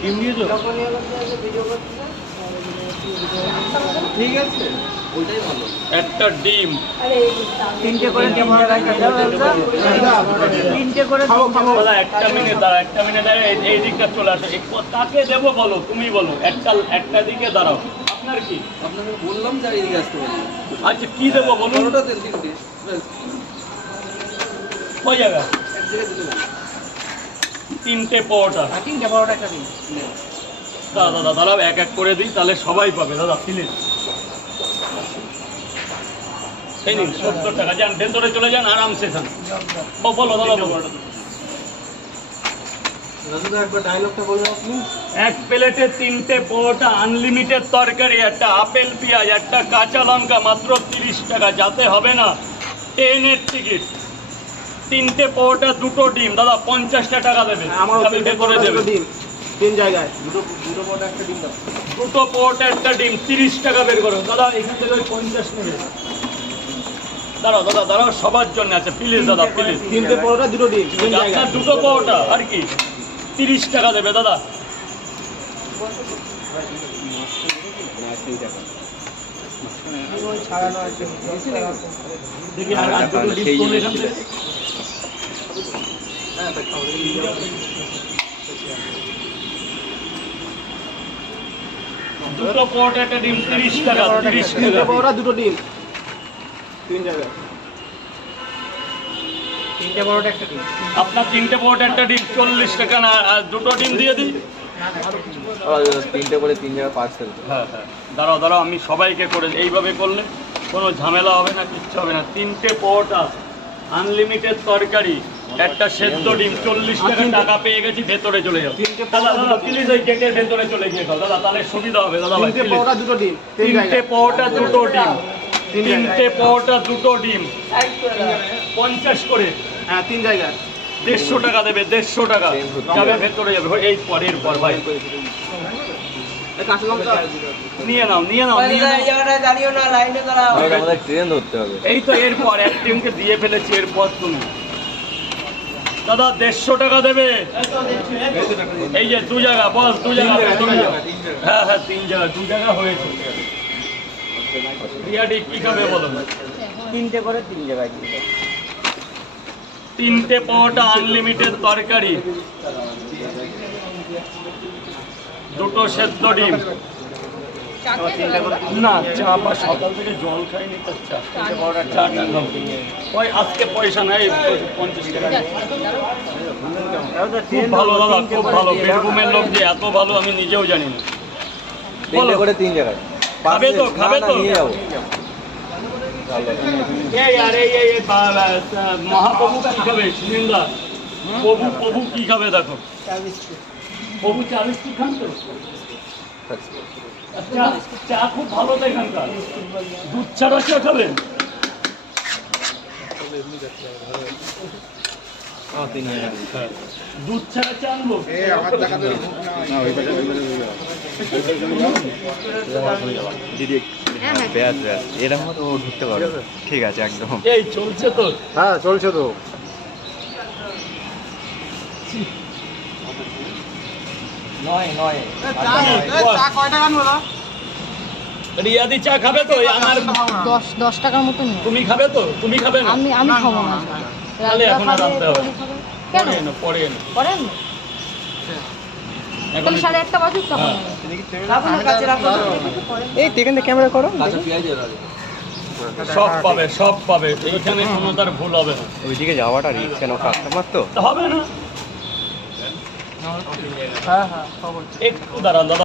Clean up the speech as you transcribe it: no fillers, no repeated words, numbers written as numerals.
ডিম দিয়েছো? ঠিক আছে, ওইটাই ভালো। একটা ডিম তিনটে করে দাদা, একটা মিনিট দাঁড়া, একটা মিনিট দাঁড়া, এই দিকটা চলে আসে। কাকে দেবো বলো, তুমি বলো। একটা দিকে দাঁড়াও। আপনার কি? আপনাকে বললাম যে এইদিকে আসতে পারি। আচ্ছা, কি দেবো বলুন? ওটা দেন, তিনটে ওই জায়গা এক জায়গায় দিতে বলুন। তিনটে পরোটা। একটা দিন। দাদা দাঁড়াও, এক এক করে দিই, তাহলে সবাই পাবে। দাদা প্লিজ, এই নিন 70 টাকা। যান, ভেতরে চলে যান, আরামসে খান। বলো দাদা, বলো। রাজুদা, একবার ডায়লগটা বলুন আপনি। এক প্লেটে তিনটে পরোটা, আনলিমিটেড তরকারি, একটা আপেল পেঁয়াজ, একটা কাঁচা লঙ্কা, মাত্র 30 টাকা। যাতে হবে না, ট্রেনের টিকিট। তিনটে পরোটা, দুটো ডিম। দাদা 50টা টাকা দেবে। ভেতরে দেবে। তিন জায়গায় দুটো পরোটা একটা ডিম দাও। দুটো পরোটা, একটা ডিম, 30 টাকা বের করো। দাদা এখান থেকে ওই 50 নেবে। দাঁড়াও দাদা, দাঁড়াও, সবার জন্য আছে, প্লিজ দাদা, প্লিজ। তিনটে পরোটা দুটো ডিম আপনার দুটো পরোটা আর কি 30 টাকা দেবে দাদা। দেখি আর দুটো ডিম কোন এখান থেকে? দুটো পরোটা, একটা ডিম, 30 টাকা। 30 তিনটে টাকা। পরোটা দুটো ডিম তিন জায়গায়। তিনটে পরোটা একটা ডিম। আপনার তিনটে পরোটা, একটা ডিম, 40 টাকা। না, আর দুটো ডিম দিয়ে দিই। তিনটে করে তিন জায়গায় পার্সেল। হ্যাঁ, দাঁড়াও দাঁড়াও, আমি সবাইকে করে এইভাবে করলে কোনো ঝামেলা হবে না, কিচ্ছু হবে না। তিনটে পরোটা, আনলিমিটেড তরকারি, একটা সেদ্ধ ডিম, 40 টাকা। টাকা পেয়ে গেছি, ভেতরে চলে যাও। দাদা দাদা প্লিজ, ওই গেটের ভেতরে চলে গিয়ে খাও দাদা, তাহলে সুবিধা হবে দাদা ভাই। তিনটে পরোটা দুটো ডিম তিনটে পরোটা, দুটো ডিম। তিনটে পরোটা, দুটো ডিম, 50 করে। হ্যাঁ, তিন জায়গায়। 150 টাকা দেবে, 150 টাকা যাবে, ভেতরে যাবে। এই পরের পর ভাই, কাঁচা লঙ্কা নিয়ে নাও, নিয়ে নাও, নিয়ে নাও। আমাদের ট্রেন ধরতে হবে। এই তো এরপর একজনকে দিয়ে ফেলেছি, এরপর তুমি দাদা 150 টাকা দেবে। এই যে দু জায়গা, বস, দু জায়গা। হ্যাঁ, 3 জায়গা, 2 জায়গা হয়েছে। রিয়াডি কি খাবে বলো? তিনটে করে তিন জায়গায়। তিনটে পরোটা, আনলিমিটেড তরকারি, দুটো সেদ্ধ ডিম। না, চা বা সকাল থেকে জল খাইনি, তো চাটা খাও। ওই আজকে পয়সা নাই, 50 টাকা। খুব ভালো দাদা, খুব ভালো। বীরভূমের লোক যে এত ভালো আমি নিজেও জানি না। তিনটে করে তিন জায়গায়। খাবে তো, খাবে তো। নিয়ে যাবো। এই আর এই মহাপ্রভু কি খাবে? সুনিন্দা প্রভু কি খাবে দেখো। প্রভু চা বিস্কুট খান তো? চা খুব ভালো তো এখানকার। দুধ ছাড়া চা খাবেন? দুধ ছাড়া চা আনবো? এরকম তো ঢুকতে পারবে। ঠিক আছে, একদম। এই চলছে তো। হ্যাঁ, চলছে তো। রিয়াদি চা খাবে তো? আমার 10 টাকার মতো নেই। তুমি খাবে তো? তুমি খাবে না? আমি খাবো না। তাহলে এখন আর আনতে হবে। কেন? পরে এনো। করেন? এখন তাহলে 1:30 বাজুক তখন। এই এখান থেকে ক্যামেরা করো। সব পাবে, সব পাবে। এইখানে কোনো তার ভুল হবে না। ওইদিকে যাওয়াটা রিস্ক, কেন কাস্টমার তো। হবে না। একটু দাঁড়ান দাদা।